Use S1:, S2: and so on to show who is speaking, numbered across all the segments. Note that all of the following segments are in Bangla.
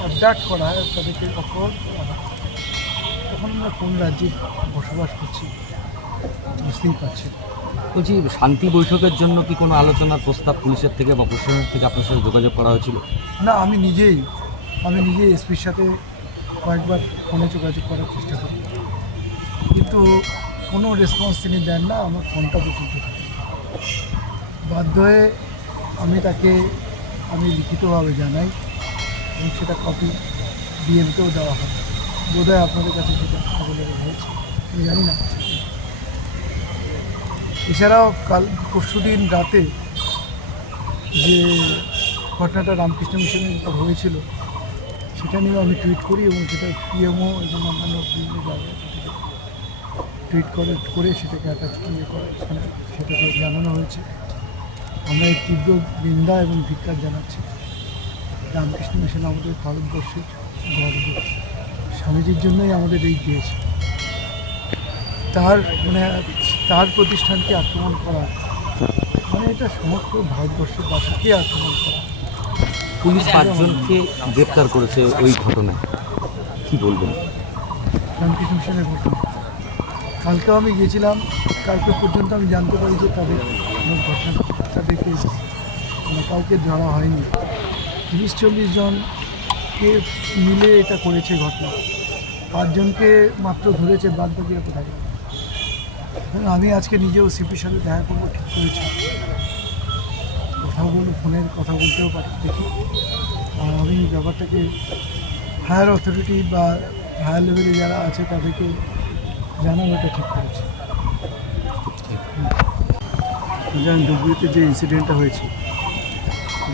S1: অ্যাবডাক্ট করা তাদেরকে হয় তখন আমরা কোন রাজ্যে বসবাস করছি বুঝতেই পারছি
S2: বলছি শান্তি বৈঠকের জন্য কি কোনো আলোচনার প্রস্তাব পুলিশের থেকে বা প্রশাসনের থেকে আপনার সাথে যোগাযোগ করা হয়েছিল?
S1: না আমি নিজেই আমি নিজেই এসপির সাথে কয়েকবার ফোনে যোগাযোগ করার চেষ্টা করি। কিন্তু কোনো রেসপন্স তিনি দেন না আমার ফোনটা পর্যন্ত থাকে। বাধ্য হয়ে আমি তাকে আমি লিখিতভাবে জানাই এবং সেটা কপি ডিএমকেও দেওয়া হয়। বোধহয় আপনাদের কাছে সেটা খবরের হয়েছে। আমি জানি না। এছাড়াও কাল পরশুদিন রাতে যে ঘটনাটা রামকৃষ্ণ মিশনের উপর হয়েছিল, সেটা নিয়েও আমি টুইট করি এবং সেটা পিএমও এবং অন্যান্য বিভিন্ন জায়গায় টুইট করে করে সেটাকে অ্যাটাচ করে সেটাকে জানানো হয়েছে। আমরা এই তীব্র নিন্দা এবং ধিক্কার জানাচ্ছি। রামকৃষ্ণ মিশন আমাদের ভারতবর্ষের গর্ব। স্বামীজির জন্যই আমাদের এই দেশ। তার মানে তার প্রতিষ্ঠানকে আক্রমণ করা মানে এটা সমগ্র ভারতবর্ষের বাসীকে আক্রমণ করা।
S2: পুলিশ পাঁচজনকে গ্রেপ্তার করেছে ওই ঘটনায়। কি বলবেন?
S1: রামকৃষ্ণ মিশনের ঘটনা। কালকেও আমি গিয়েছিলাম কালকে পর্যন্ত আমি জানতে পারি যে তাদের ঘটনা তাদেরকে মানে কাউকে ধরা হয়নি। তিরিশ চল্লিশ জনকে মিলে এটা করেছে ঘটনা পাঁচজনকে মাত্র ধরেছে বাদ বাকিরা কোথায় আমি আজকে নিজেও সিপির সাথে দেখা করব ঠিক করেছি কথা বলব ফোনের কথা বলতেও পারি দেখি আর আমি ব্যাপারটাকে হায়ার অথরিটি বা হায়ার লেভেলে যারা আছে তাদেরকে জানানো এটা ঠিক করেছি জানেন ধুবড়িতে যে ইনসিডেন্টটা হয়েছে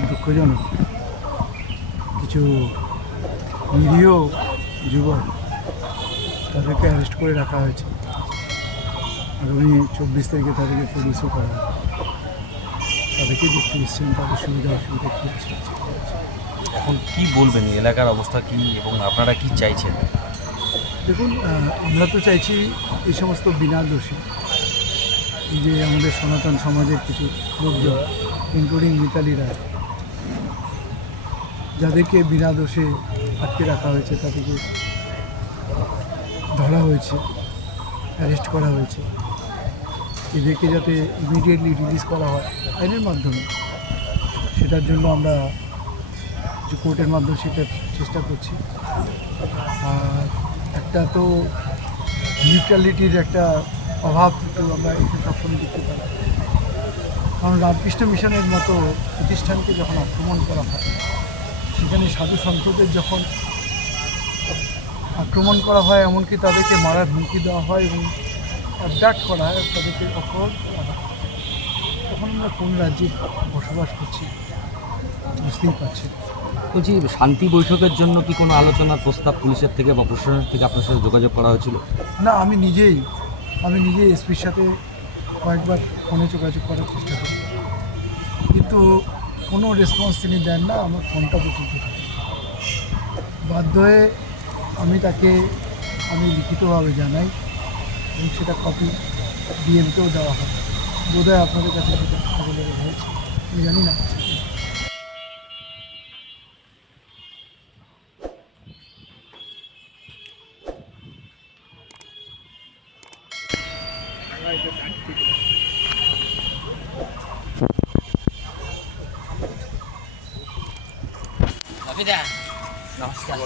S1: দুঃখজনক কিছু নিরীহ যুবক তাদেরকে অ্যারেস্ট করে রাখা হয়েছে। আগামী চব্বিশ তারিখে তাদেরকে পুলিশও করা হবে তাদেরকে দেখতে এসছেন তাদের সুবিধা অসুবিধা কী আছে?
S3: এখন কী বলবেন? এলাকার অবস্থা কী এবং আপনারা কি চাইছেন?
S1: দেখুন আমরা তো চাইছি এই সমস্ত বিনা দোষী যে আমাদের সনাতন সমাজের কিছু লোকজন ইনক্লুডিং মিতালি রায় যাদেরকে বিনা দোষে আটকে রাখা হয়েছে, তাদেরকে ধরা হয়েছে অ্যারেস্ট করা হয়েছে। এদেরকে যাতে ইমিডিয়েটলি রিলিজ করা হয় আইনের মাধ্যমে, সেটার জন্য আমরা যে কোর্টের মাধ্যমে সেটা চেষ্টা করছি। আর একটা তো নিউট্রালিটির একটা অভাব কিন্তু আমরা এখানে সবসময় দেখতে পারি। কারণ রামকৃষ্ণ মিশনের মতো প্রতিষ্ঠানকে যখন আক্রমণ করা হয় সেখানে সাধু সন্তদের যখন আক্রমণ করা হয় এমনকি তাদেরকে মারার হুমকি দেওয়া হয় এবং অ্যাবডাক্ট করা হয় তাদেরকে অপহরণ করা হয়। তখন আমরা কোন রাজ্যে বসবাস করছি বুঝতেই পারছি
S2: বলছি শান্তি বৈঠকের জন্য কি কোনো আলোচনার প্রস্তাব পুলিশের থেকে বা প্রশাসনের থেকে আপনার সাথে যোগাযোগ করা হয়েছিল?
S1: না আমি নিজেই আমি নিজেই এসপির সাথে কয়েকবার ফোনে যোগাযোগ করার চেষ্টা করি। কিন্তু কোনো রেসপন্স তিনি দেন না, আমার ফোনটা পর্যন্ত বাধ্য হয়ে আমি তাকে আমি লিখিতভাবে জানাই এবং সেটা কপি ডিএমকেও দেওয়া হয় বোধহয় আপনাদের কাছে সেটা খবরের হয়েছে। আমি জানি না।
S2: নমস্কার।